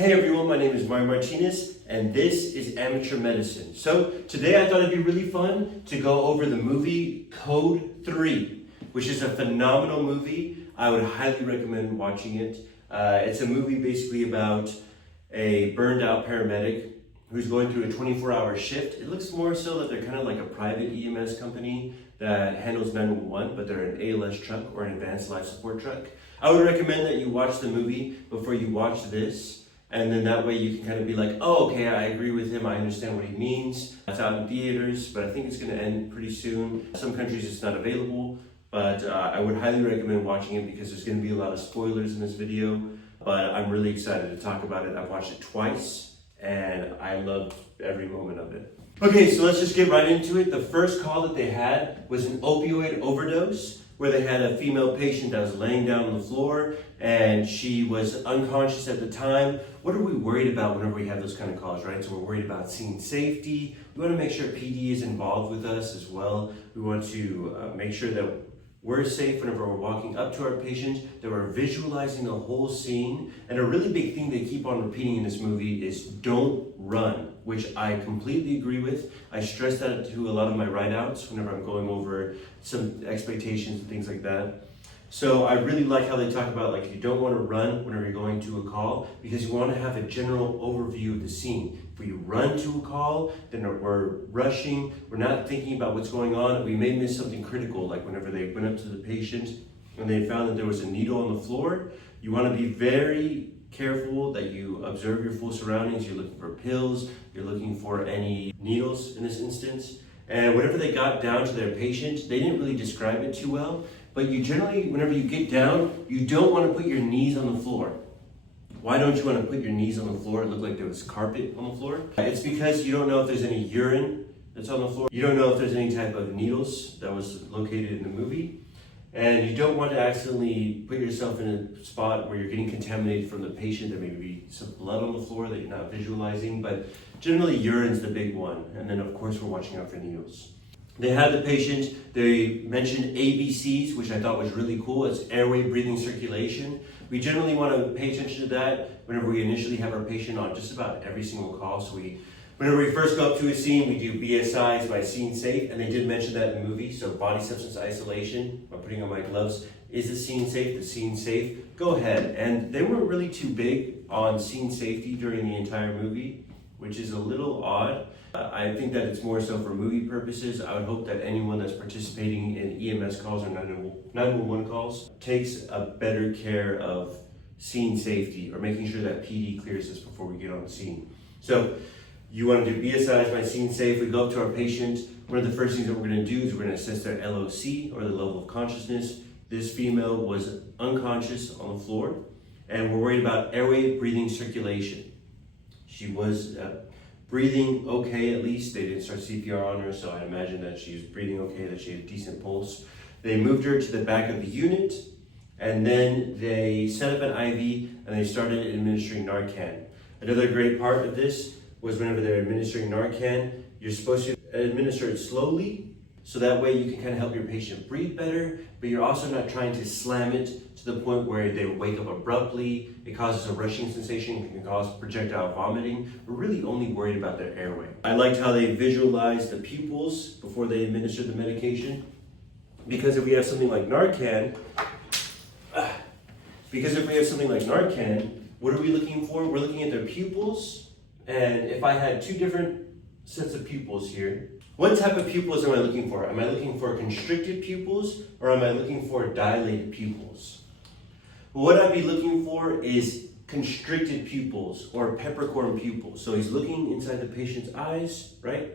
Hey everyone, my name is Mario Martinez, and this is Amateur Medicine. So today I thought it'd be really fun to go over the movie Code 3, which is a phenomenal movie. I would highly recommend watching it. It's a movie basically about a burned out paramedic who's going through a 24-hour shift. It looks more so that they're kind of like a private EMS company that handles 911, but they're an ALS truck or an advanced life support truck. I would recommend that you watch the movie before you watch this. And then that way you can kind of be like, oh, okay, I agree with him. I understand what he means. It's out in theaters, but I think it's going to end pretty soon. Some countries it's not available, but I would highly recommend watching it because there's going to be a lot of spoilers in this video. But I'm really excited to talk about it. I've watched it twice, and I loved every moment of it. Okay, so let's just get right into it. The first call that they had was an opioid overdose, where they had a female patient that was laying down on the floor and she was unconscious at the time. What are we worried about whenever we have those kind of calls, right? So we're worried about scene safety. We want to make sure PD is involved with us as well. We want to make sure that we're safe whenever we're walking up to our patient, that we're visualizing the whole scene. And a really big thing they keep on repeating in this movie is don't run, which I completely agree with. I stress that to a lot of my write-outs whenever I'm going over some expectations and things like that. So I really like how they talk about like you don't want to run whenever you're going to a call because you want to have a general overview of the scene. If we run to a call, then we're rushing, we're not thinking about what's going on. We may miss something critical, like whenever they went up to the patient and they found that there was a needle on the floor. You want to be very careful that you observe your full surroundings. You're looking for pills, you're looking for any needles in this instance. And whenever they got down to their patient, they didn't really describe it too well. But you generally, whenever you get down, you don't want to put your knees on the floor. Why don't you want to put your knees on the floor? It looked like there was carpet on the floor. It's because you don't know if there's any urine that's on the floor. You don't know if there's any type of needles that was located in the movie. And you don't want to accidentally put yourself in a spot where you're getting contaminated from the patient. There may be some blood on the floor that you're not visualizing, but generally urine's the big one. And then of course we're watching out for needles. They had the patient, they mentioned ABCs, which I thought was really cool. It's airway, breathing, circulation. We generally want to pay attention to that whenever we initially have our patient on just about every single call. So whenever we first go up to a scene, we do BSIs by scene safe, and they did mention that in the movie. So body substance isolation, by putting on my gloves, is the scene safe, the scene safe? Go ahead. And they weren't really too big on scene safety during the entire movie, which is a little odd. I think that it's more so for movie purposes. I would hope that anyone that's participating in EMS calls or 911 calls takes a better care of scene safety or making sure that PD clears us before we get on the scene. So you want to do BSIs by scene safe. We go up to our patient. One of the first things that we're going to do is we're going to assess their LOC or the level of consciousness. This female was unconscious on the floor, and we're worried about airway, breathing, circulation. She was breathing okay, at least. They didn't start CPR on her, so I imagine that she was breathing okay, that she had a decent pulse. They moved her to the back of the unit, and then they set up an IV, and they started administering Narcan. Another great part of this was whenever they're administering Narcan, you're supposed to administer it slowly, so that way you can kind of help your patient breathe better, but you're also not trying to slam it to the point where they wake up abruptly. It causes a rushing sensation, it can cause projectile vomiting. We're really only worried about their airway. I liked how they visualized the pupils before they administered the medication, because if we have something like Narcan, what are we looking for? We're looking at their pupils, and if I had two different sets of pupils here, what type of pupils am I looking for? Am I looking for constricted pupils or am I looking for dilated pupils? What I'd be looking for is constricted pupils or peppercorn pupils. So he's looking inside the patient's eyes, right?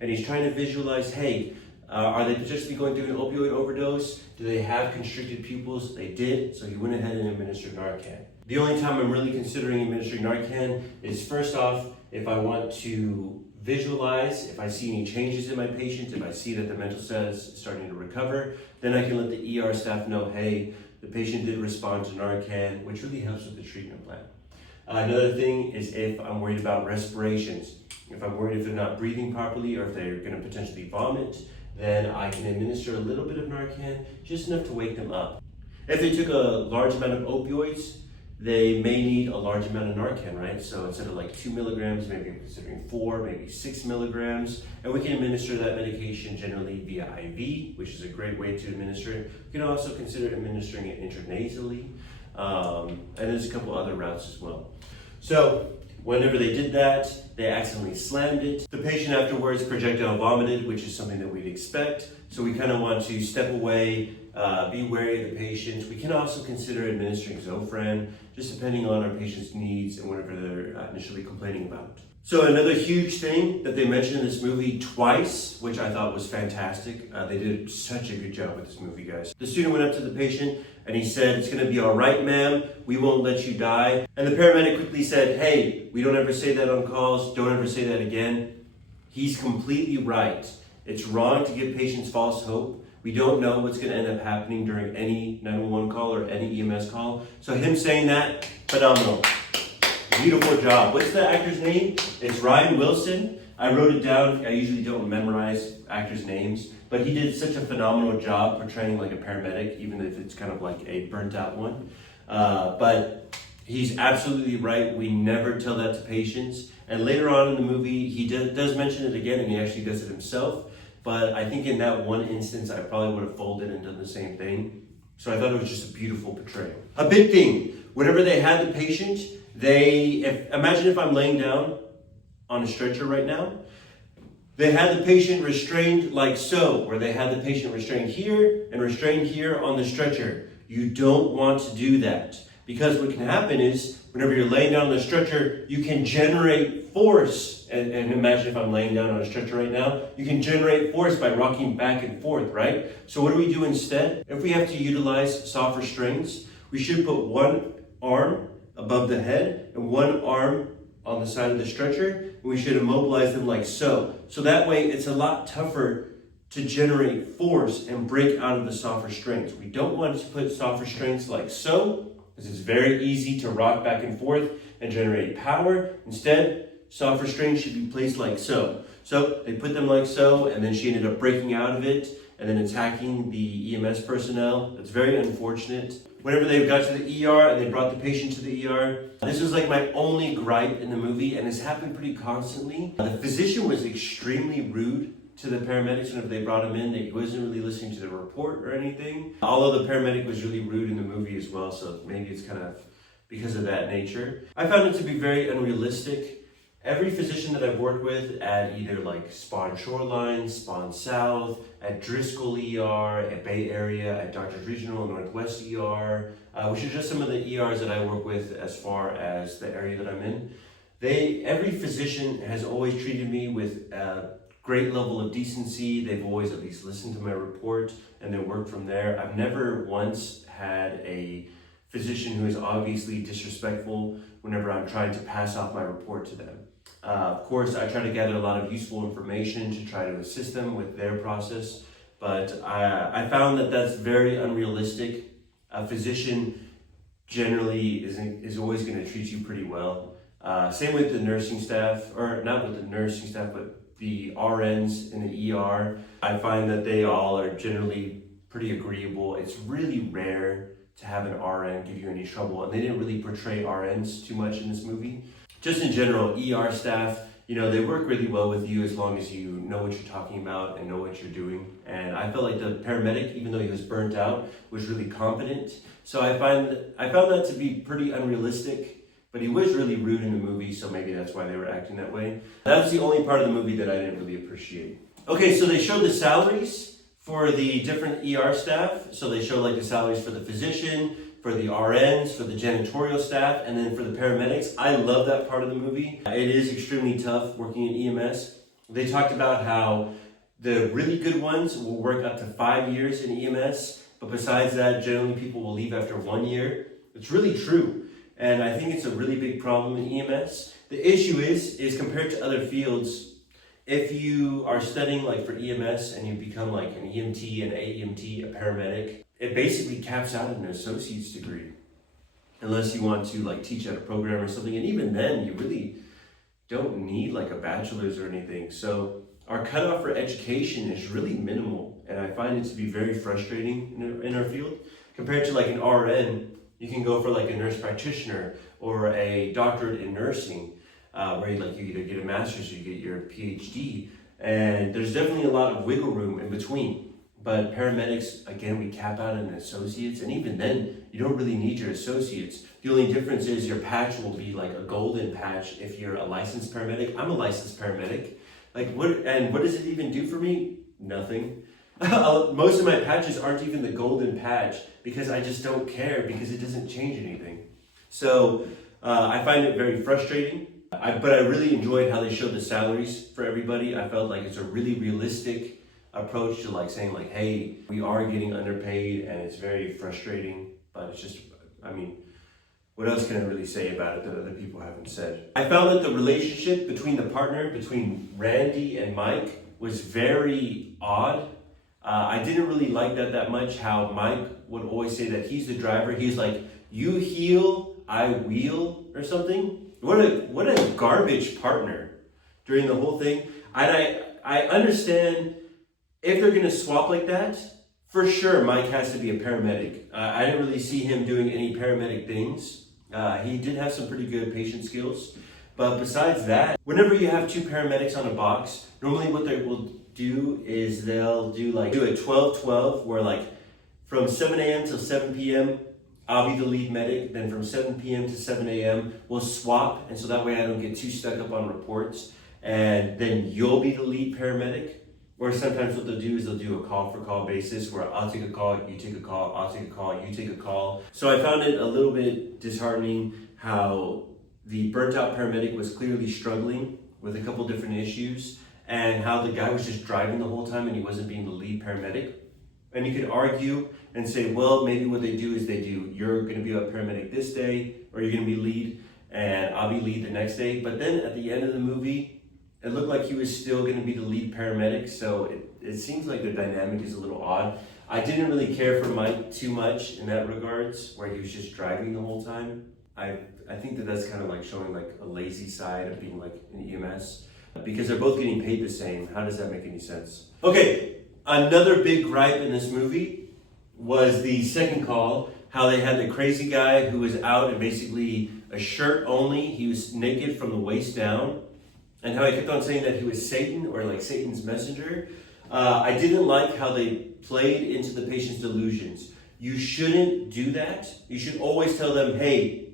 And he's trying to visualize, hey, are they potentially going through an opioid overdose? Do they have constricted pupils? They did, so he went ahead and administered Narcan. The only time I'm really considering administering Narcan is first off, if I want to visualize, if I see any changes in my patient, if I see that the mental status is starting to recover, then I can let the ER staff know, hey, the patient did respond to Narcan, which really helps with the treatment plan. Another thing is if I'm worried about respirations. If I'm worried if they're not breathing properly or if they're going to potentially vomit, then I can administer a little bit of Narcan, just enough to wake them up. If they took a large amount of opioids, they may need a large amount of Narcan, right? So instead of like 2 milligrams, maybe I'm considering 4, maybe 6 milligrams. And we can administer that medication generally via IV, which is a great way to administer it. We can also consider administering it intranasally. And there's a couple other routes as well. So whenever they did that, they accidentally slammed it. The patient afterwards projectile vomited, which is something that we'd expect. So we kind of want to step away, be wary of the patient. We can also consider administering Zofran, just depending on our patient's needs and whatever they're initially complaining about. So another huge thing that they mentioned in this movie twice, which I thought was fantastic. They did such a good job with this movie, guys. The student went up to the patient and he said, "It's gonna be all right, ma'am. We won't let you die." And the paramedic quickly said, "Hey, we don't ever say that on calls. Don't ever say that again." He's completely right. It's wrong to give patients false hope. We don't know what's gonna end up happening during any 911 call or any EMS call. So him saying that, phenomenal. Beautiful job. What's the actor's name? It's Ryan Wilson. I wrote it down. I usually don't memorize actors' names, but he did such a phenomenal job portraying like a paramedic, even if it's kind of like a burnt out one. But he's absolutely right. We never tell that to patients. And later on in the movie, he does mention it again, and he actually does it himself. But I think in that one instance, I probably would have folded and done the same thing. So I thought it was just a beautiful portrayal. A big thing, whenever they had the patient, imagine if I'm laying down on a stretcher right now. They had the patient restrained like so, where they had the patient restrained here and restrained here on the stretcher. You don't want to do that, because what can happen is whenever you're laying down on the stretcher, you can generate force. And imagine if I'm laying down on a stretcher right now, you can generate force by rocking back and forth, right? So what do we do instead? If we have to utilize soft restraints, we should put one arm above the head and one arm on the side of the stretcher, and we should immobilize them like so. So that way it's a lot tougher to generate force and break out of the soft restraints. We don't want to put soft restraints like so, because it's very easy to rock back and forth and generate power. Instead, soft restraints should be placed like so. So they put them like so, and then she ended up breaking out of it and then attacking the EMS personnel. It's very unfortunate. Whenever they got to the ER and they brought the patient to the ER, this was like my only gripe in the movie, and it's happened pretty constantly. The physician was extremely rude to the paramedics whenever they brought him in. He wasn't really listening to the report or anything. Although the paramedic was really rude in the movie as well, so maybe it's kind of because of that nature. I found it to be very unrealistic. Every physician that I've worked with at either like Spawn Shoreline, Spawn South, at Driscoll ER, at Bay Area, at Doctors Regional, Northwest ER, which are just some of the ERs that I work with as far as the area that I'm in. Every physician has always treated me with a great level of decency. They've always at least listened to my report and then worked from there. I've never once had a physician who is obviously disrespectful whenever I'm trying to pass off my report to them. Of course, I try to gather a lot of useful information to try to assist them with their process, but I found that that's very unrealistic. A physician generally is always going to treat you pretty well. Same with the nursing staff, or not with the nursing staff, but the RNs in the ER. I find that they all are generally pretty agreeable. It's really rare to have an RN give you any trouble, and they didn't really portray RNs too much in this movie. Just in general, ER staff, they work really well with you as long as you know what you're talking about and know what you're doing. And I felt like the paramedic, even though he was burnt out, was really competent. So I found that to be pretty unrealistic, but he was really rude in the movie, so maybe that's why they were acting that way. That's the only part of the movie that I didn't really appreciate. Okay, so they showed the salaries for the different ER staff. So they show like the salaries for the physician, for the RNs, for the janitorial staff, and then for the paramedics. I love that part of the movie. It is extremely tough working in EMS. They talked about how the really good ones will work up to 5 years in EMS, but besides that, generally people will leave after 1 year. It's really true. And I think it's a really big problem in EMS. The issue is compared to other fields, if you are studying like for EMS and you become like an EMT, an AEMT, a paramedic, it basically caps out at an associate's degree. Unless you want to like teach at a program or something. And even then, you really don't need like a bachelor's or anything. So our cutoff for education is really minimal. And I find it to be very frustrating in our field. Compared to like an RN, You can go for like a nurse practitioner or a doctorate in nursing, where you either get a master's or you get your PhD. And there's definitely a lot of wiggle room in between. But paramedics, again, we cap out in associates, and even then, you don't really need your associates. The only difference is your patch will be like a golden patch if you're a licensed paramedic. I'm a licensed paramedic. What does it even do for me? Nothing. Most of my patches aren't even the golden patch because I just don't care because it doesn't change anything. So I find it very frustrating. But I really enjoyed how they showed the salaries for everybody. I felt like it's a really realistic approach to like saying like, hey, we are getting underpaid and it's very frustrating, but it's just, what else can I really say about it that other people haven't said? I found that the relationship between Randy and Mike was very odd. I didn't really like that much, how Mike would always say that he's the driver. He's like, you heel, I wheel, or something. What a garbage partner during the whole thing. And I understand if they're gonna swap like that, for sure Mike has to be a paramedic. I didn't really see him doing any paramedic things. He did have some pretty good patient skills. But besides that, whenever you have two paramedics on a box, normally what they will do is they'll do a 12-12 where like from 7 a.m. till 7 p.m. I'll be the lead medic, then from 7 p.m. to 7 a.m. we'll swap, and so that way I don't get too stuck up on reports, and then you'll be the lead paramedic. Or sometimes what they'll do is they'll do a call-for-call basis where I'll take a call, you take a call, I'll take a call, you take a call. So I found it a little bit disheartening how the burnt-out paramedic was clearly struggling with a couple different issues, and how the guy was just driving the whole time and he wasn't being the lead paramedic. And you could argue and say, well, maybe what they do is you're going to be a paramedic this day, or you're going to be lead, and I'll be lead the next day. But then at the end of the movie, it looked like he was still going to be the lead paramedic, so it seems like the dynamic is a little odd. I didn't really care for Mike too much in that regards, where he was just driving the whole time. I think that's kind of like showing like a lazy side of being like an EMS, because they're both getting paid the same. How does that make any sense? Okay, another big gripe in this movie was the second call, how they had the crazy guy who was out in basically a shirt only. He was naked from the waist down. And how he kept on saying that he was Satan, or like Satan's messenger. I didn't like how they played into the patient's delusions. You shouldn't do that. You should always tell them, hey,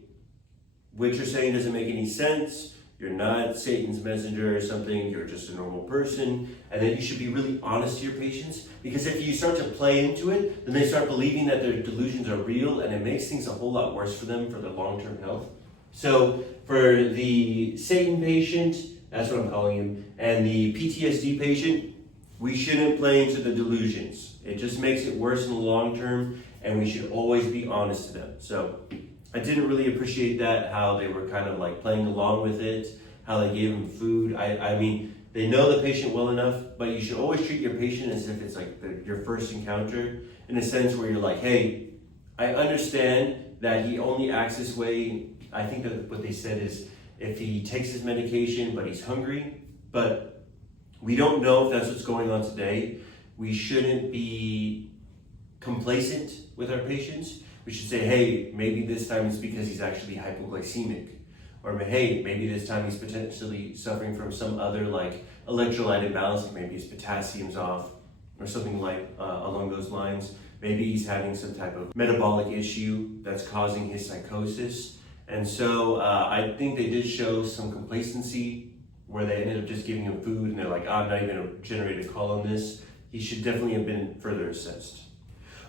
what you're saying doesn't make any sense. You're not Satan's messenger or something. You're just a normal person. And then you should be really honest to your patients. Because if you start to play into it, then they start believing that their delusions are real, and it makes things a whole lot worse for them for their long-term health. So for the Satan patient, that's what I'm calling him, and the PTSD patient, we shouldn't play into the delusions. It just makes it worse in the long term, and we should always be honest to them. So I didn't really appreciate that, how they were kind of like playing along with it, how they gave him food. I mean, they know the patient well enough, but you should always treat your patient as if it's like your first encounter, in a sense where you're like, hey, I understand that he only acts this way. I think that what they said is, if he takes his medication but he's hungry, but we don't know if that's what's going on today, we shouldn't be complacent with our patients. We should say, hey, maybe this time it's because he's actually hypoglycemic. Or hey, maybe this time he's potentially suffering from some other like electrolyte imbalance, like maybe his potassium's off or something like along those lines. Maybe he's having some type of metabolic issue that's causing his psychosis. And so I think they did show some complacency where they ended up just giving him food and they're like, I'm not even going to generate a call on this. He should definitely have been further assessed.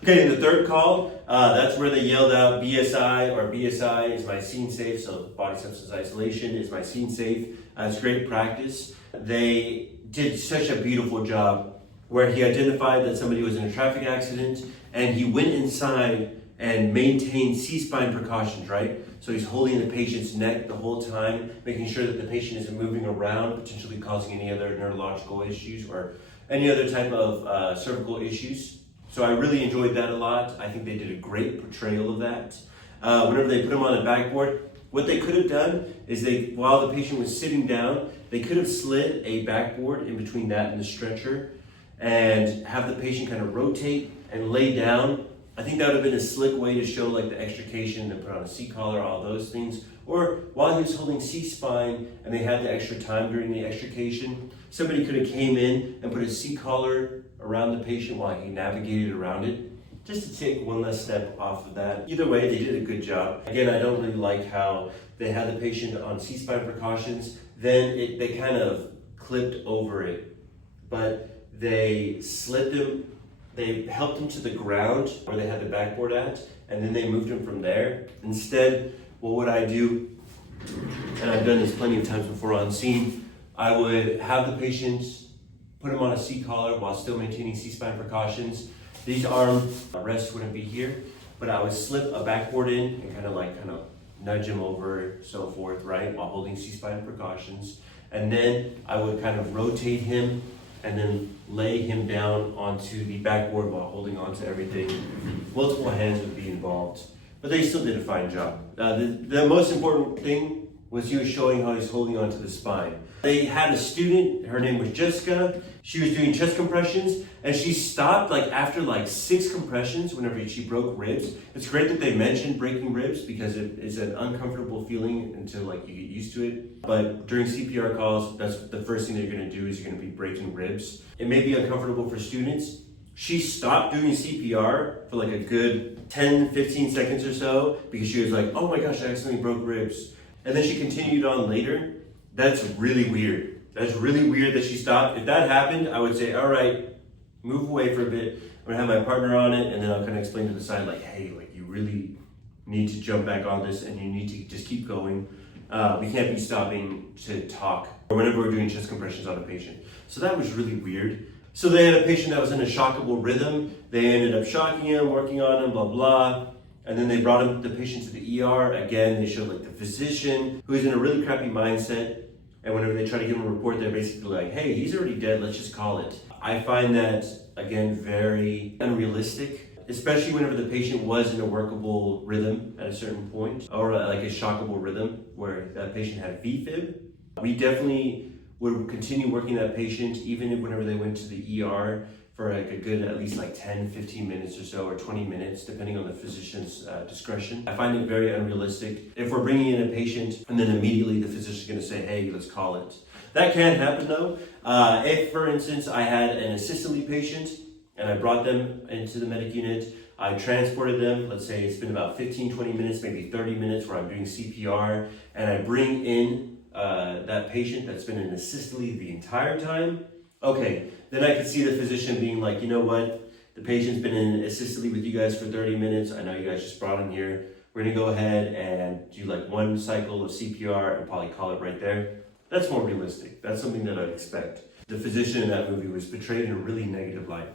Okay, in the third call, that's where they yelled out BSI, or BSI is my scene safe, so body substance isolation is my scene safe. It's great practice. They did such a beautiful job where he identified that somebody was in a traffic accident, and he went inside and maintained C-spine precautions, right? So he's holding the patient's neck the whole time, making sure that the patient isn't moving around, potentially causing any other neurological issues or any other type of cervical issues. So I really enjoyed that a lot. I think they did a great portrayal of that. Whenever they put him on a backboard, what they could have done is while the patient was sitting down, they could have slid a backboard in between that and the stretcher and have the patient kind of rotate and lay down I think that would have been a slick way to show like the extrication and put on a C-collar, all those things. Or while he was holding C-spine and they had the extra time during the extrication, somebody could have came in and put a C-collar around the patient while he navigated around it, just to take one less step off of that. Either way, they did a good job. Again, I don't really like how they had the patient on C-spine precautions, then they kind of clipped over it, but they slipped him, they helped him to the ground where they had the backboard at, and then they moved him from there. Instead, what would I do? And I've done this plenty of times before on scene. I would have the patient put him on a C-collar while still maintaining C-spine precautions. These arm rests wouldn't be here, but I would slip a backboard in and kind of nudge him over, so forth, right, while holding C-spine precautions. And then I would kind of rotate him and then lay him down onto the backboard while holding onto everything. Multiple hands would be involved, but they still did a fine job. The most important thing was he was showing how he's holding onto the spine. They had a student, her name was Jessica. She was doing chest compressions and she stopped after 6 compressions whenever she broke ribs. It's great that they mentioned breaking ribs because it is an uncomfortable feeling until you get used to it. But during CPR calls, that's the first thing they're gonna do is you're gonna be breaking ribs. It may be uncomfortable for students. She stopped doing CPR for a good 10, 15 seconds or so because she was like, oh my gosh, I accidentally broke ribs. And then she continued on later. That's really weird. That's really weird that she stopped. If that happened, I would say, all right, move away for a bit. I'm gonna have my partner on it, and then I'll kind of explain to the side, hey, you really need to jump back on this, and you need to just keep going. We can't be stopping to talk or whenever we're doing chest compressions on a patient. So that was really weird. So they had a patient that was in a shockable rhythm. They ended up shocking him, working on him, blah, blah. And then they brought the patient to the ER. Again, they showed the physician who is in a really crappy mindset. And whenever they try to give him a report, they're basically like, hey, he's already dead, let's just call it. I find that, again, very unrealistic, especially whenever the patient was in a workable rhythm at a certain point, or a shockable rhythm where that patient had VFib. We definitely would continue working that patient even whenever they went to the ER for a good at least 10, 15 minutes or so, or 20 minutes, depending on the physician's discretion. I find it very unrealistic. If we're bringing in a patient and then immediately the physician's gonna say, hey, let's call it. That can happen though. If, for instance, I had an assistantly patient and I brought them into the medic unit, I transported them, let's say it's been about 15, 20 minutes, maybe 30 minutes where I'm doing CPR, and I bring in that patient that's been in assistantly the entire time, okay, then I could see the physician being like, you know what, the patient's been in assistantly with you guys for 30 minutes. I know you guys just brought him here. We're gonna go ahead and do 1 cycle of CPR and probably call it right there. That's more realistic. That's something that I'd expect. The physician in that movie was portrayed in a really negative light.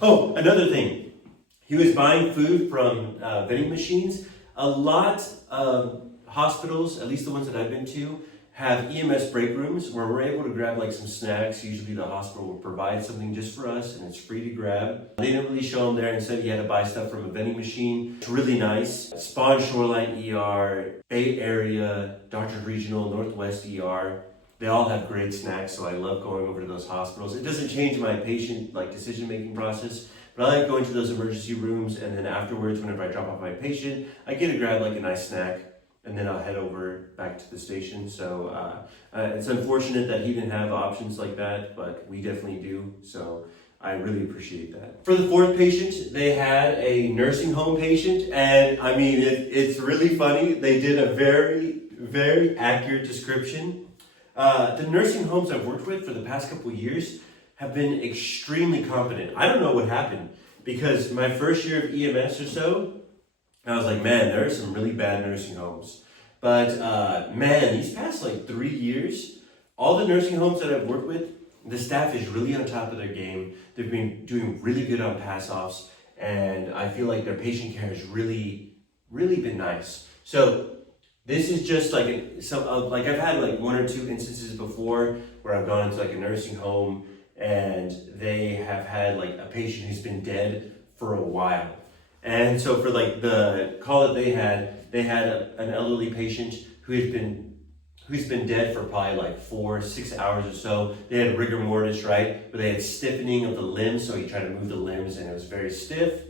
Oh, another thing. He was buying food from vending machines. A lot of hospitals, at least the ones that I've been to, have EMS break rooms where we're able to grab some snacks. Usually the hospital will provide something just for us and it's free to grab. They didn't really show them there. Instead, you had to buy stuff from a vending machine. It's really nice. Spawn Shoreline ER, Bay Area, Doctors Regional, Northwest ER. They all have great snacks, so I love going over to those hospitals. It doesn't change my patient decision-making process, but I like going to those emergency rooms, and then afterwards, whenever I drop off my patient, I get to grab a nice snack, and then I'll head over back to the station. So it's unfortunate that he didn't have options like that, but we definitely do. So I really appreciate that. For the 4th patient, they had a nursing home patient, and I mean, it's really funny. They did a very, very accurate description. The nursing homes I've worked with for the past couple of years have been extremely competent. I don't know what happened, because my first year of EMS or so, I was like, man, there are some really bad nursing homes. But man, these past 3 years, all the nursing homes that I've worked with, the staff is really on top of their game. They've been doing really good on pass-offs, and I feel like their patient care has really, really been nice. So this is just I've had 1 or 2 instances before where I've gone into a nursing home and they have had a patient who's been dead for a while. And so for the call that they had an elderly patient who's been dead for probably 4 or 6 hours or so. They had rigor mortis, right? But they had stiffening of the limbs, so he tried to move the limbs and it was very stiff.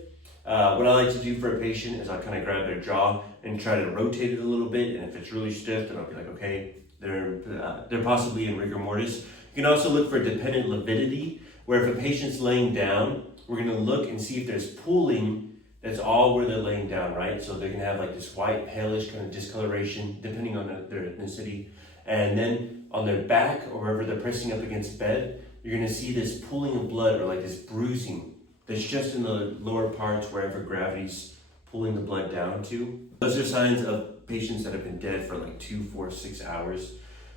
What I like to do for a patient is I'll kind of grab their jaw and try to rotate it a little bit, and if it's really stiff, then I'll be like, okay, they're possibly in rigor mortis. You can also look for dependent lividity, where if a patient's laying down, we're going to look and see if there's pooling that's all where they're laying down, right? So they're going to have like this white, palish kind of discoloration, depending on their ethnicity. And then on their back, or wherever they're pressing up against bed, you're going to see this pooling of blood, or like this bruising that's just in the lower parts wherever gravity's pulling the blood down to. Those are signs of patients that have been dead for like 2, 4, 6 hours.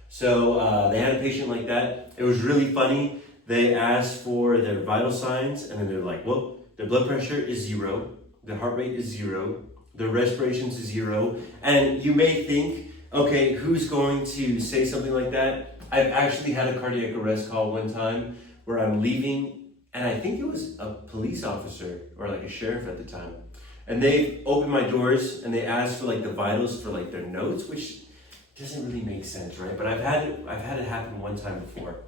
So they had a patient like that. It was really funny. They asked for their vital signs, and then they're like, well, their blood pressure is 0, their heart rate is 0, their respirations is 0. And you may think, okay, who's going to say something like that? I've actually had a cardiac arrest call one time where I'm leaving, and I think it was a police officer or like a sheriff at the time. And they opened my doors and they asked for like the vitals for like their notes, which doesn't really make sense, right? But I've had it happen one time before.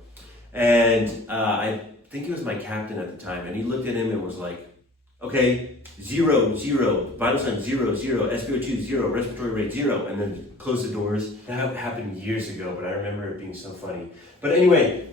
And I think it was my captain at the time, and he looked at him and was like, okay, 0, 0, vital sign 0, 0, SpO2 0, respiratory rate 0, and then close the doors. That happened years ago, but I remember it being so funny. But anyway,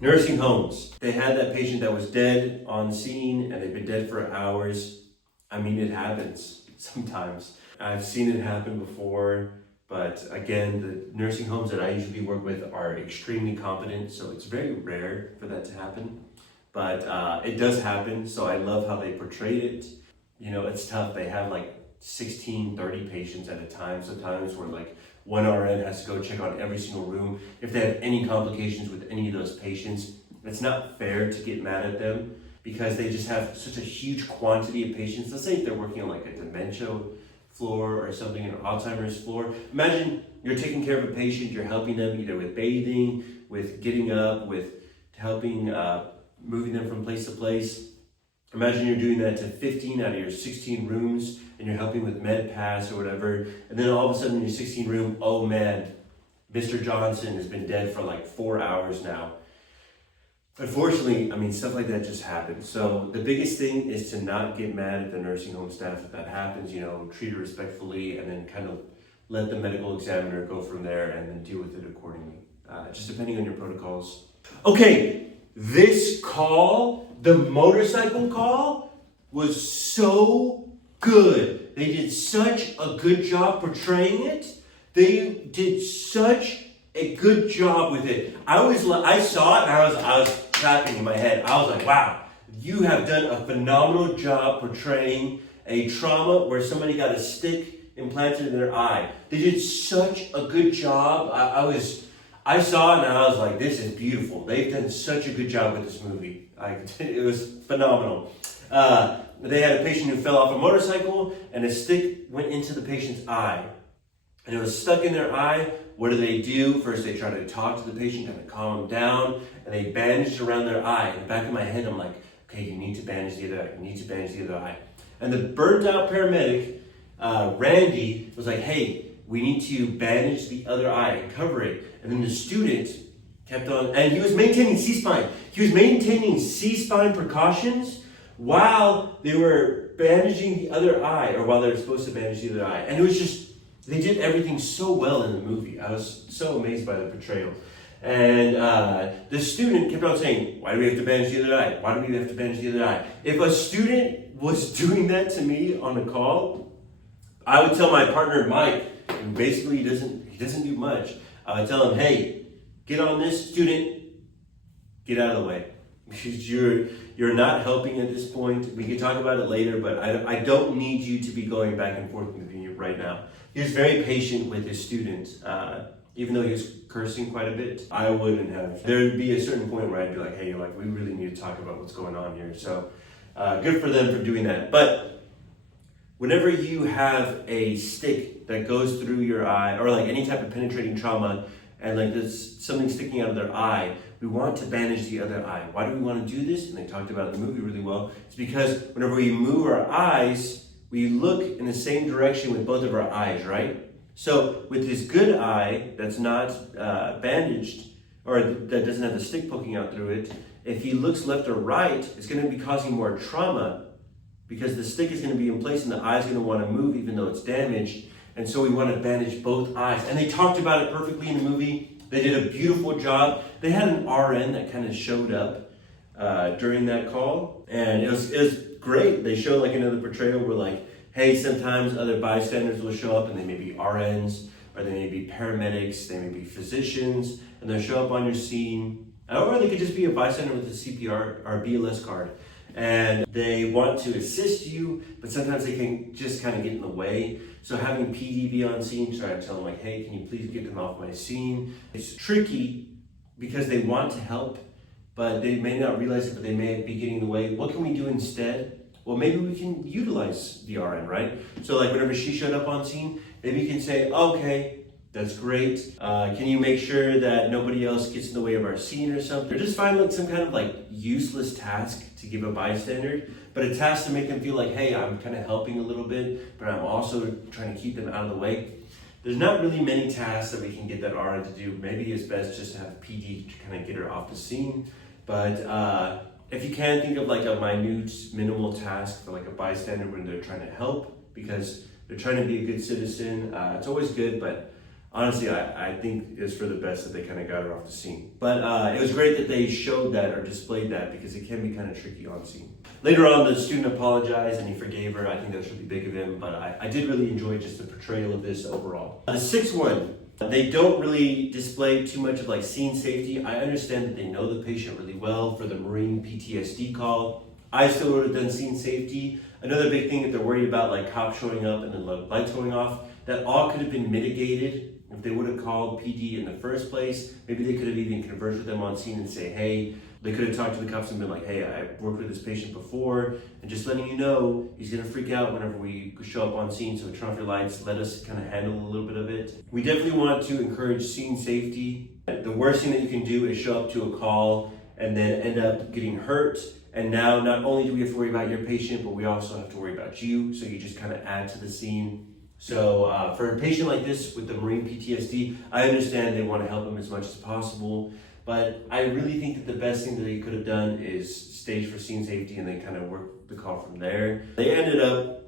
nursing homes. They had that patient that was dead on scene, and they've been dead for hours. I mean, it happens sometimes. I've seen it happen before. But again, the nursing homes that I usually work with are extremely competent, so it's very rare for that to happen. But it does happen, so I love how they portrayed it. You know, it's tough. They have like 16, 30 patients at a time sometimes, where like one RN has to go check on every single room. If they have any complications with any of those patients, it's not fair to get mad at them because they just have such a huge quantity of patients. Let's say if they're working on like a dementia floor or something, an Alzheimer's floor. Imagine you're taking care of a patient, you're helping them either with bathing, with getting up, with helping moving them from place to place. Imagine you're doing that to 15 out of your 16 rooms, and you're helping with med pass or whatever, and then all of a sudden in your 16 room, oh man, Mr. Johnson has been dead for like 4 hours now. Unfortunately, I mean, stuff like that just happens. So the biggest thing is to not get mad at the nursing home staff if that happens, you know, treat it respectfully, and then kind of let the medical examiner go from there and then deal with it accordingly, just depending on your protocols. Okay, this call, the motorcycle call, was so good. They did such a good job portraying it. They did such a good job with it. I saw it and I was clapping in my head. I was like, wow, you have done a phenomenal job portraying a trauma where somebody got a stick implanted in their eye. They did such a good job. I saw it and I was like, this is beautiful. They've done such a good job with this movie. It was phenomenal. They had a patient who fell off a motorcycle and a stick went into the patient's eye. And it was stuck in their eye. What do? First, they try to talk to the patient, kind of calm them down, and they bandaged around their eye. In the back of my head, I'm like, okay, you need to bandage the other eye. You need to bandage the other eye. And the burnt out paramedic, Randy, was like, hey, we need to bandage the other eye and cover it. And then the student kept on, and he was maintaining C-spine. He was maintaining C-spine precautions while they were bandaging the other eye, or while they were supposed to bandage the other eye. And it was just, they did everything so well in the movie. I was so amazed by the portrayal. And the student kept on saying, why do we have to bandage the other eye? Why do we have to bandage the other eye? If a student was doing that to me on a call, I would tell my partner, Mike, who basically he doesn't do much. I would tell him, hey, get on this, student, get out of the way. Because you're not helping at this point. We can talk about it later, but I don't need you to be going back and forth with me right now. He was very patient with his students, even though he was cursing quite a bit. I wouldn't have. There would be a certain point where I'd be like, hey, we really need to talk about what's going on here. So good for them for doing that. But whenever you have a stick that goes through your eye, or like any type of penetrating trauma, and like there's something sticking out of their eye, we want to bandage the other eye. Why do we want to do this? And they talked about it in the movie really well. It's because whenever we move our eyes, we look in the same direction with both of our eyes, right? So with his good eye that's not bandaged, or that doesn't have the stick poking out through it, if he looks left or right, it's going to be causing more trauma because the stick is going to be in place and the eye is going to want to move even though it's damaged. And so we want to bandage both eyes. And they talked about it perfectly in the movie. They did a beautiful job. They had an RN that kind of showed up during that call. And it was great. They showed like another portrayal where like, hey, sometimes other bystanders will show up and they may be RNs, or they may be paramedics, they may be physicians, and they'll show up on your scene. Or they could just be a bystander with a CPR or BLS card. And they want to assist you, but sometimes they can just kind of get in the way. So having PD be on scene, try to tell them like, hey, can you please get them off my scene? It's tricky because they want to help, but they may not realize it, but they may be getting in the way. What can we do instead? Well, maybe we can utilize the RN, right? So like whenever she showed up on scene, maybe you can say, okay, that's great. Can you make sure that nobody else gets in the way of our scene or something? Or just find like some kind of like useless task to give a bystander, but a task to make them feel like, hey, I'm kind of helping a little bit, but I'm also trying to keep them out of the way. There's not really many tasks that we can get that RN to do. Maybe it's best just to have PD to kind of get her off the scene. But if you can think of like a minute, minimal task for like a bystander when they're trying to help, because they're trying to be a good citizen, it's always good, but honestly, I think it's for the best that they kind of got her off the scene. But it was great that they showed that or displayed that, because it can be kind of tricky on scene. Later on, the student apologized and he forgave her. I think that's really big of him, but I did really enjoy just the portrayal of this overall. The sixth one, they don't really display too much of like scene safety. I understand that they know the patient really well for the Marine PTSD call. I still would have done scene safety. Another big thing that they're worried about, like cops showing up and the lights going off, that all could have been mitigated if they would have called PD in the first place. Maybe they could have even conversed with them on scene and say, hey, they could have talked to the cops and been like, hey, I worked with this patient before, and just letting you know, he's gonna freak out whenever we show up on scene, so turn off your lights, let us kind of handle a little bit of it. We definitely want to encourage scene safety. The worst thing that you can do is show up to a call and then end up getting hurt. And now not only do we have to worry about your patient, but we also have to worry about you, so you just kind of add to the scene. So for a patient like this with the Marine PTSD, I understand they want to help them as much as possible, but I really think that the best thing that they could have done is stage for scene safety and then kind of work the call from there. They ended up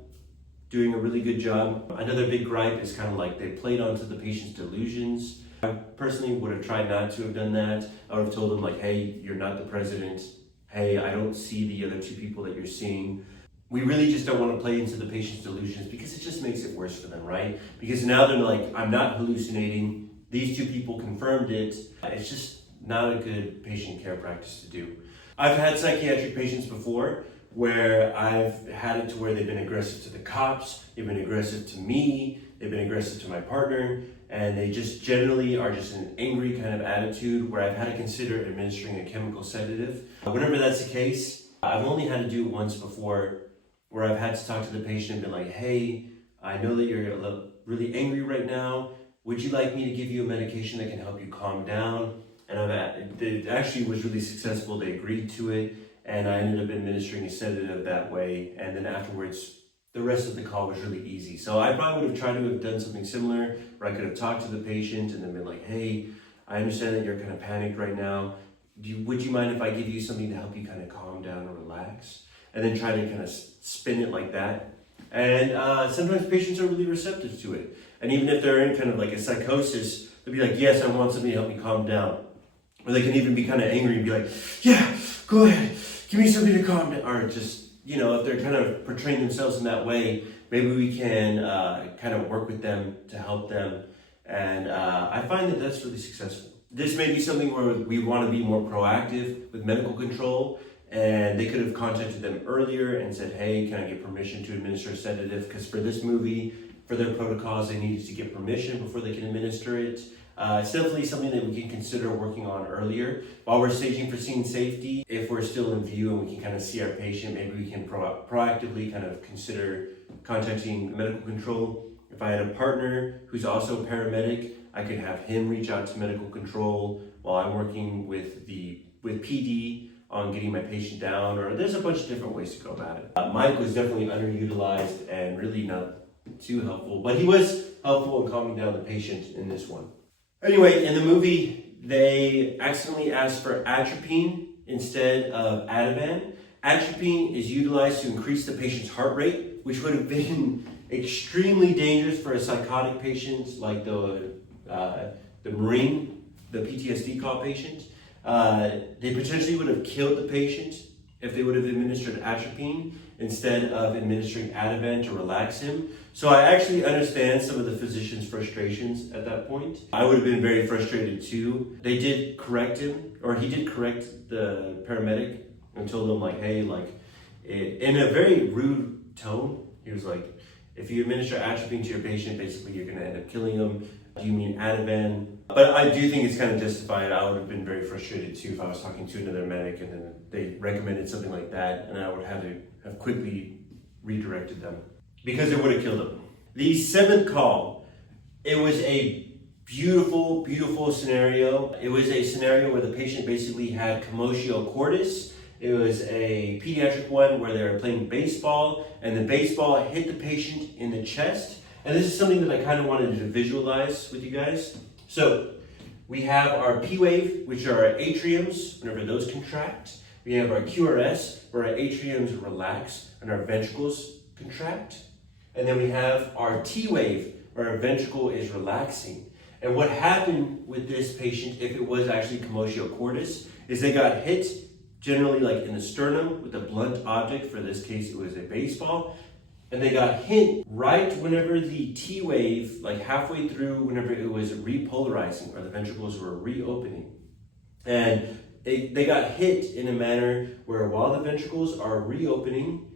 doing a really good job. Another big gripe is kind of like they played onto the patient's delusions. I personally would have tried not to have done that. I would have told them like, hey, you're not the president. Hey, I don't see the other two people that you're seeing. We really just don't want to play into the patient's delusions, because it just makes it worse for them, right? Because now they're like, I'm not hallucinating. These two people confirmed it. It's just not a good patient care practice to do. I've had psychiatric patients before where I've had it to where they've been aggressive to the cops, they've been aggressive to me, they've been aggressive to my partner, and they just generally are just in an angry kind of attitude where I've had to consider administering a chemical sedative. Whenever that's the case, I've only had to do it once before, where I've had to talk to the patient and be like, hey, I know that you're really angry right now. Would you like me to give you a medication that can help you calm down? And it actually was really successful. They agreed to it, and I ended up administering a sedative that way. And then afterwards, the rest of the call was really easy. So I probably would have tried to have done something similar, where I could have talked to the patient and then been like, hey, I understand that you're kind of panicked right now. Would you mind if I give you something to help you kind of calm down or relax? And then try to kind of spin it like that. And sometimes patients are really receptive to it. And even if they're in kind of like a psychosis, they'll be like, yes, I want something to help me calm down. Or they can even be kind of angry and be like, yeah, go ahead, give me something to calm down. Or just, if they're kind of portraying themselves in that way, maybe we can kind of work with them to help them. And I find that that's really successful. This may be something where we want to be more proactive with medical control. And they could have contacted them earlier and said, hey, can I get permission to administer a sedative? Because for this movie, for their protocols, they needed to get permission before they can administer it. It's definitely something that we can consider working on earlier. While we're staging for scene safety, if we're still in view and we can kind of see our patient, maybe we can proactively kind of consider contacting medical control. If I had a partner who's also a paramedic, I could have him reach out to medical control while I'm working with PD on getting my patient down, or there's a bunch of different ways to go about it. Mike was definitely underutilized and really not too helpful, but he was helpful in calming down the patient in this one. Anyway, in the movie, they accidentally asked for atropine instead of Ativan, Atropine is utilized to increase the patient's heart rate, which would have been extremely dangerous for a psychotic patient like the Marine, the PTSD call patient. They potentially would have killed the patient if they would have administered atropine instead of administering Ativan to relax him. So I actually understand some of the physicians' frustrations at that point. I would have been very frustrated too. They did correct him, or he did correct the paramedic and told them like, hey, like, in a very rude tone, he was like, if you administer atropine to your patient, basically you're gonna end up killing him. Do you mean Ativan? But I do think it's kind of justified. I would have been very frustrated too if I was talking to another medic and then they recommended something like that, and I would have to have quickly redirected them because it would have killed them. The seventh call, it was a beautiful, beautiful scenario. It was a scenario where the patient basically had commotio cordis. It was a pediatric one where they were playing baseball and the baseball hit the patient in the chest. And this is something that I kind of wanted to visualize with you guys. So we have our P wave, which are our atriums, whenever those contract. We have our QRS, where our atriums relax and our ventricles contract. And then we have our T wave, where our ventricle is relaxing. And what happened with this patient, if it was actually commotio cordis, is they got hit generally like in the sternum with a blunt object. For this case, it was a baseball. And they got hit right whenever the T wave, like halfway through, whenever it was repolarizing or the ventricles were reopening. And they got hit in a manner where while the ventricles are reopening,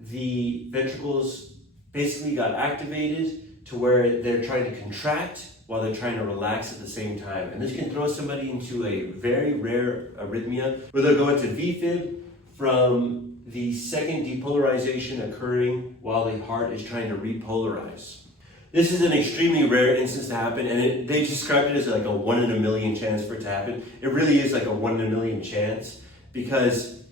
the ventricles basically got activated to where they're trying to contract while they're trying to relax at the same time. And this can throw somebody into a very rare arrhythmia where they'll go into VFib from the second depolarization occurring while the heart is trying to repolarize. This is an extremely rare instance to happen, and they described it as like a 1 in a million chance for it to happen. It really is like a 1 in a million chance because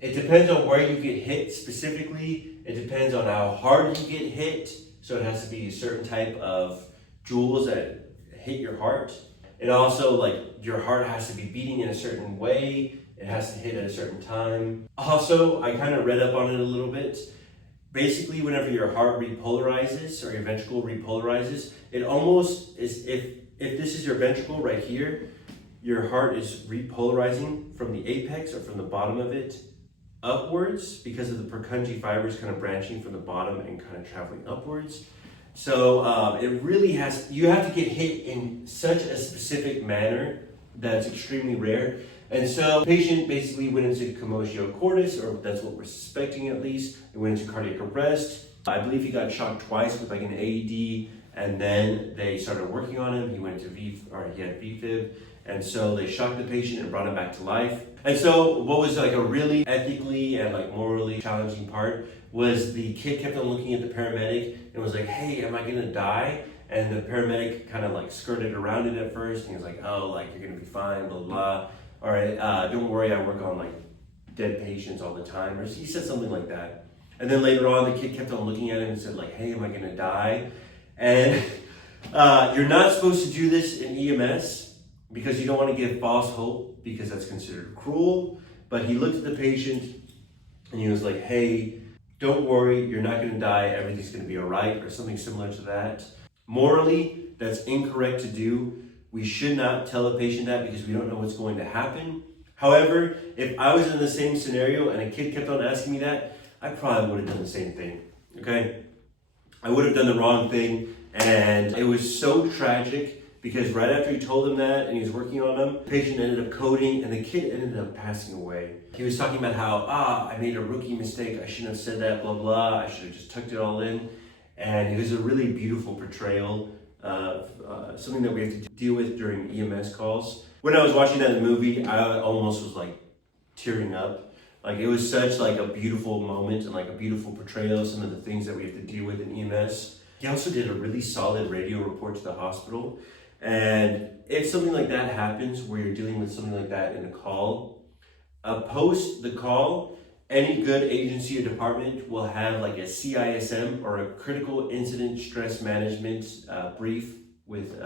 it depends on where you get hit specifically. It depends on how hard you get hit. So it has to be a certain type of joules that hit your heart. It also, like, your heart has to be beating in a certain way. It has to hit at a certain time. Also, I kind of read up on it a little bit. Basically, whenever your heart repolarizes or your ventricle repolarizes, it almost is, if this is your ventricle right here, your heart is repolarizing from the apex or from the bottom of it upwards because of the Purkinje fibers kind of branching from the bottom and kind of traveling upwards. So it really you have to get hit in such a specific manner that's extremely rare. And so the patient basically went into commotio cordis, or that's what we're suspecting at least. He went into cardiac arrest. I believe he got shocked twice with like an AED, and then they started working on him. He went to he had VFib. And so they shocked the patient and brought him back to life. And so what was like a really ethically and like morally challenging part was the kid kept on looking at the paramedic and was like, hey, am I gonna die? And the paramedic kind of like skirted around it at first. And he was like, oh, like you're gonna be fine, blah, blah. All right, don't worry, I work on like dead patients all the time. Or he said something like that. And then later on, the kid kept on looking at him and said like, hey, am I gonna die? And you're not supposed to do this in EMS because you don't want to give false hope because that's considered cruel. But he looked at the patient and he was like, hey, don't worry, you're not gonna die, everything's gonna be all right, or something similar to that. Morally, that's incorrect to do. We should not tell a patient that because we don't know what's going to happen. However, if I was in the same scenario and a kid kept on asking me that, I probably would have done the same thing, okay? I would have done the wrong thing, and it was so tragic because right after he told him that and he was working on him, the patient ended up coding and the kid ended up passing away. He was talking about how, I made a rookie mistake, I shouldn't have said that, blah, blah, I should have just tucked it all in. And it was a really beautiful portrayal of something that we have to deal with during EMS calls. When I was watching that in the movie, I almost was like tearing up. Like it was such like a beautiful moment and like a beautiful portrayal of some of the things that we have to deal with in EMS. He also did a really solid radio report to the hospital. And if something like that happens where you're dealing with something like that in a call, post the call, any good agency or department will have like a CISM or a critical incident stress management brief with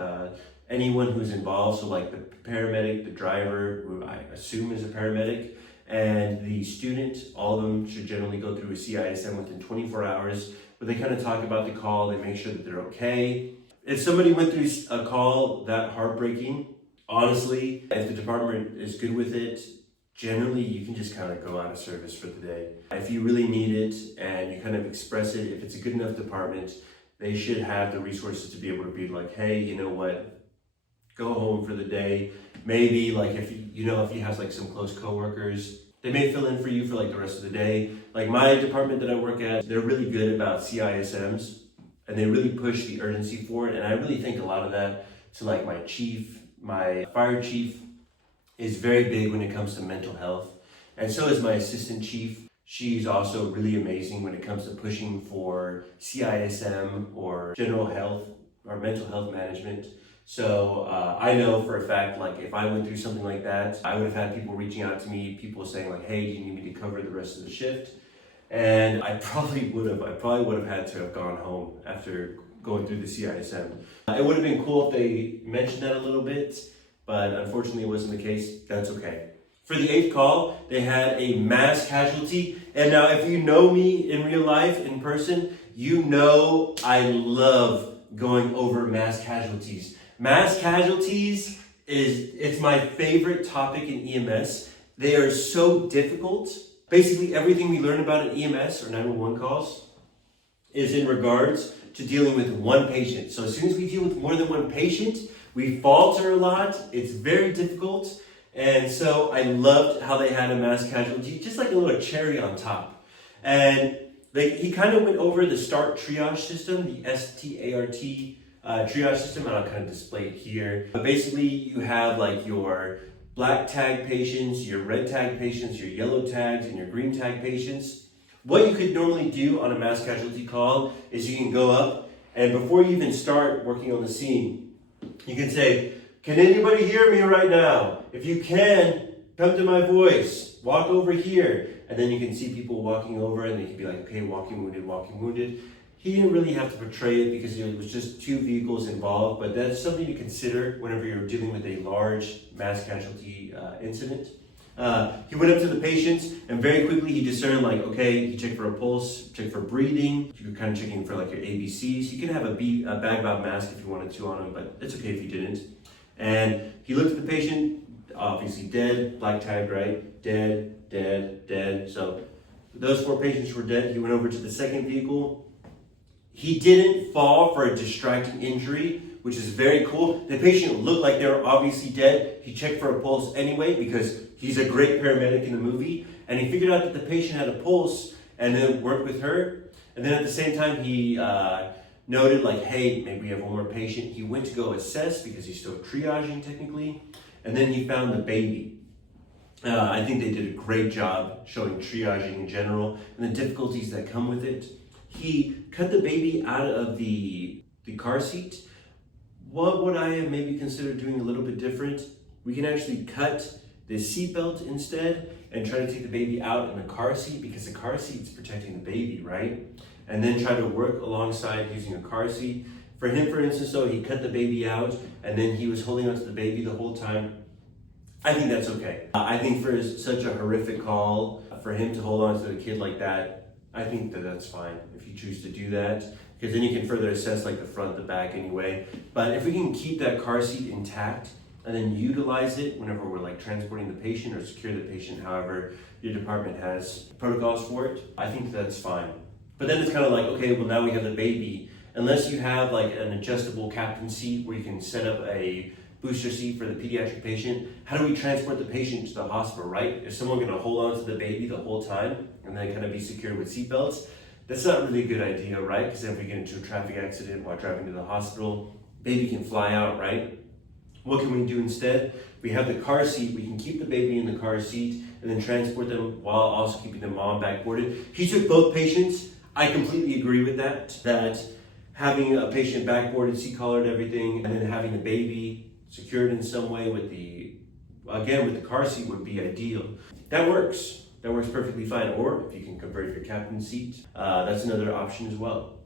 anyone who's involved. So like the paramedic, the driver, who I assume is a paramedic, and the student, all of them should generally go through a CISM within 24 hours, where they kind of talk about the call, they make sure that they're okay. If somebody went through a call that heartbreaking, honestly, if the department is good with it, generally you can just kind of go out of service for the day. If you really need it and you kind of express it, if it's a good enough department, they should have the resources to be able to be like, hey, you know what, go home for the day. Maybe like if you have like some close coworkers, they may fill in for you for like the rest of the day. Like my department that I work at, they're really good about CISMs and they really push the urgency for it. And I really think a lot of that to like my chief, my fire chief is very big when it comes to mental health. And so is my assistant chief. She's also really amazing when it comes to pushing for CISM or general health or mental health management. So I know for a fact, like if I went through something like that, I would have had people reaching out to me, people saying like, hey, do you need me to cover the rest of the shift? And I probably would have had to have gone home after going through the CISM. It would have been cool if they mentioned that a little bit, but unfortunately it wasn't the case. That's okay. For the 8th call, they had a mass casualty. And now if you know me in real life, in person, you know I love going over mass casualties. Mass casualties it's my favorite topic in EMS. They are so difficult. Basically everything we learn about in EMS or 911 calls is in regards to dealing with one patient. So as soon as we deal with more than one patient, we falter a lot. It's very difficult. And so I loved how they had a mass casualty, just like a little cherry on top. And he kind of went over the START triage system, the START triage system, and I'll kind of display it here. But basically you have like your black tag patients, your red tag patients, your yellow tags, and your green tag patients. What you could normally do on a mass casualty call is you can go up and before you even start working on the scene, you can say, can anybody hear me right now? If you can, come to my voice, walk over here. And then you can see people walking over and they can be like, okay, walking wounded, walking wounded. He didn't really have to portray it because it was just 2 vehicles involved, but that's something to consider whenever you're dealing with a large mass casualty incident. He went up to the patients and very quickly he discerned like, okay, he checked for a pulse, checked for breathing. You're kind of checking for like your ABCs. You can have a bag bob mask if you wanted to on him, but it's okay if you didn't. And he looked at the patient, obviously dead, black tag, right? Dead, dead, dead. So those 4 patients were dead. He went over to the second vehicle. He didn't fall for a distracting injury, which is very cool. The patient looked like they were obviously dead. He checked for a pulse anyway because he's a great paramedic in the movie. And he figured out that the patient had a pulse and then worked with her. And then at the same time, he noted like, hey, maybe we have one more patient. He went to go assess because he's still triaging technically. And then he found the baby. I think they did a great job showing triaging in general and the difficulties that come with it. He cut the baby out of the car seat. What would I have maybe considered doing a little bit different? We can actually cut the seatbelt instead and try to take the baby out in the car seat because the car seat is protecting the baby, right? And then try to work alongside using a car seat. For him, for instance, though, he cut the baby out and then he was holding onto the baby the whole time. I think that's okay. I think for such a horrific call, for him to hold on to the kid like that, I think that that's fine if you choose to do that, because then you can further assess like the front, the back anyway. But if we can keep that car seat intact and then utilize it whenever we're like transporting the patient or secure the patient, however your department has protocols for it, I think that's fine. But then it's kind of like, okay, well now we have the baby. Unless you have like an adjustable captain seat where you can set up a booster seat for the pediatric patient, how do we transport the patient to the hospital, right? Is someone gonna hold on to the baby the whole time and then kind of be secured with seatbelts? That's not really a good idea, right? Because if we get into a traffic accident while driving to the hospital, baby can fly out, right? What can we do instead? We have the car seat, we can keep the baby in the car seat and then transport them while also keeping the mom backboarded. He took both patients. I completely agree with that having a patient backboarded, seat collared, everything, and then having the baby secured in some way with the car seat would be ideal. That works perfectly fine. Or if you can convert your captain seat, that's another option as well.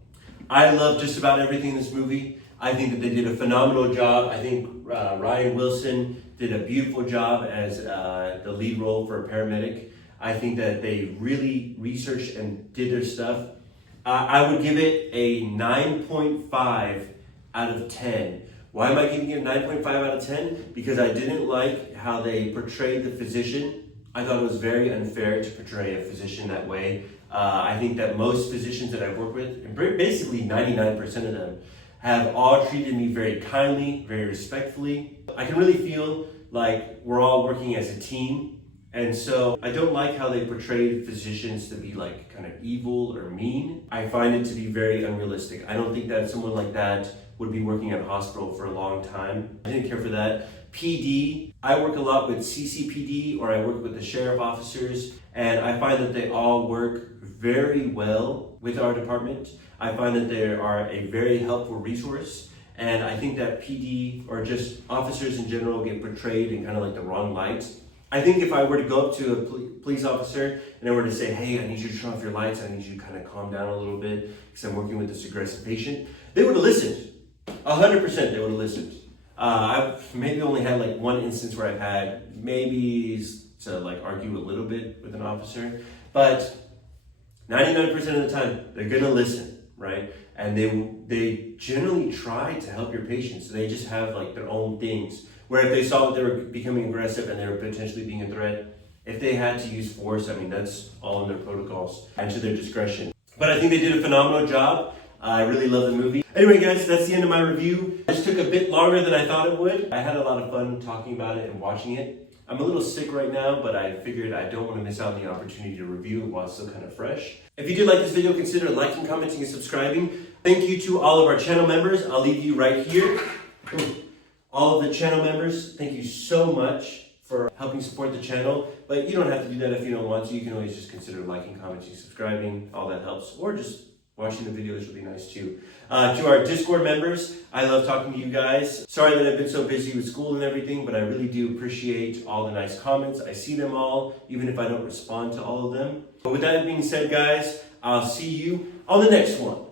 I love just about everything in this movie. I think that they did a phenomenal job. I think Ryan Wilson did a beautiful job as the lead role for a paramedic. I think that they really researched and did their stuff. I would give it a 9.5 out of 10. Why am I giving it a 9.5 out of 10? Because I didn't like how they portrayed the physician. I thought it was very unfair to portray a physician that way. I think that most physicians that I've worked with, and basically 99% of them, have all treated me very kindly, very respectfully. I can really feel like we're all working as a team. And so I don't like how they portrayed physicians to be like kind of evil or mean. I find it to be very unrealistic. I don't think that someone like that would be working at a hospital for a long time. I didn't care for that. PD, I work a lot with CCPD, or I work with the sheriff officers, and I find that they all work very well with our department. I find that they are a very helpful resource, and I think that PD, or just officers in general, get portrayed in kind of like the wrong light. I think if I were to go up to a police officer and I were to say, hey, I need you to turn off your lights, I need you to kind of calm down a little bit because I'm working with this aggressive patient, they would have listened. 100% they would have listened. I've maybe only had like one instance where I've had maybe to like argue a little bit with an officer, but 99% of the time they're gonna listen, right? And they generally try to help your patients. So they just have like their own things. Where if they saw that they were becoming aggressive and they were potentially being a threat, if they had to use force, I mean, that's all in their protocols and to their discretion. But I think they did a phenomenal job. I really love the movie. Anyway, guys, that's the end of my review. This took a bit longer than I thought it would. I had a lot of fun talking about it and watching it. I'm a little sick right now, but I figured I don't want to miss out on the opportunity to review it while it's still kind of fresh. If you did like this video, consider liking, commenting, and subscribing. Thank you to all of our channel members. I'll leave you right here. All of the channel members, thank you so much for helping support the channel. But you don't have to do that if you don't want to. You can always just consider liking, commenting, subscribing. All that helps. Or just watching the video is really nice too. To our Discord members, I love talking to you guys. Sorry that I've been so busy with school and everything, but I really do appreciate all the nice comments. I see them all, even if I don't respond to all of them. But with that being said, guys, I'll see you on the next one.